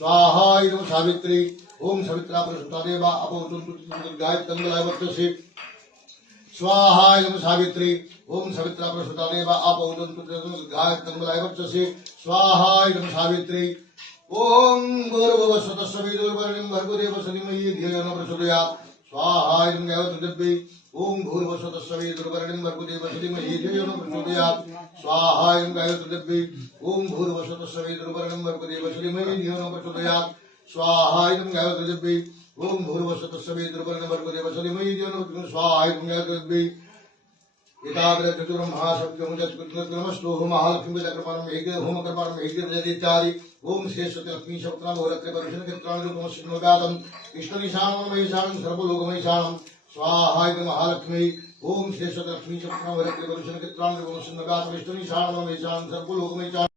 स्वाहा इदं सावित्री ओम सवित्रा प्रसुतादेवा अपोतुन्तु गायत्रंगलायवत्तसे स्वाहा इदं सावित्री ओम सवित्रा प्रसुतादेवा अपोतुन्तु गायत्रंगलायवत्तसे स्वाहा इदं सावित्री ओम भूर्भुवस्वतस्सवितुर्वरेण्यं भर्गोदेवस्य धीमहि धियो यो न प्रचोदयात् स्वाहा इदं गायत्रदिव्ये ओम भूर्भुवस्वतस्सवितुर्वरेण्यं भर्गोदेवस्य धीमहि धियो यो न प्रचोदयात् स्वाहा इदं गायत्रदिव्ये ओम भूर्भुवस्वतस्सवितुर्वरेण्यं भर्गोदेवस्य धीमहि धियो यो न प्रचोदयात् स्वाहा इदं गायत्रदिव्ये ओम भूर्भुवस्वतस्सवितुर्वरेण्यं भर्गोदेवस्य धीमहि धियो यो न प्रचोदयात् स्वाहा इदं गायत्रदिव्ये एताग्रचतुरं महाशब्दं जत्कृतमस्तु महालक्ष्मी चक्रपाणं मेघे होम कर्पाणं मेघे जदित्यादि ओम श्रेष्ठते लक्ष्मी शब्दनाम होरत्रे परिषद क्षेत्राणि रूपमस्मिन्वगातं कृष्णनिशानं महेशानं सर्वलोकमहेशानं स्वाहा इदं महालक्ष्मी ओम श्रेष्ठते लक्ष्मी शब्दनाम होरत्रे परिषद क्षेत्राणि रूपमस्मिन्वगातं कृष्णनिशानं महेशानं सर्वलोकमहेशानं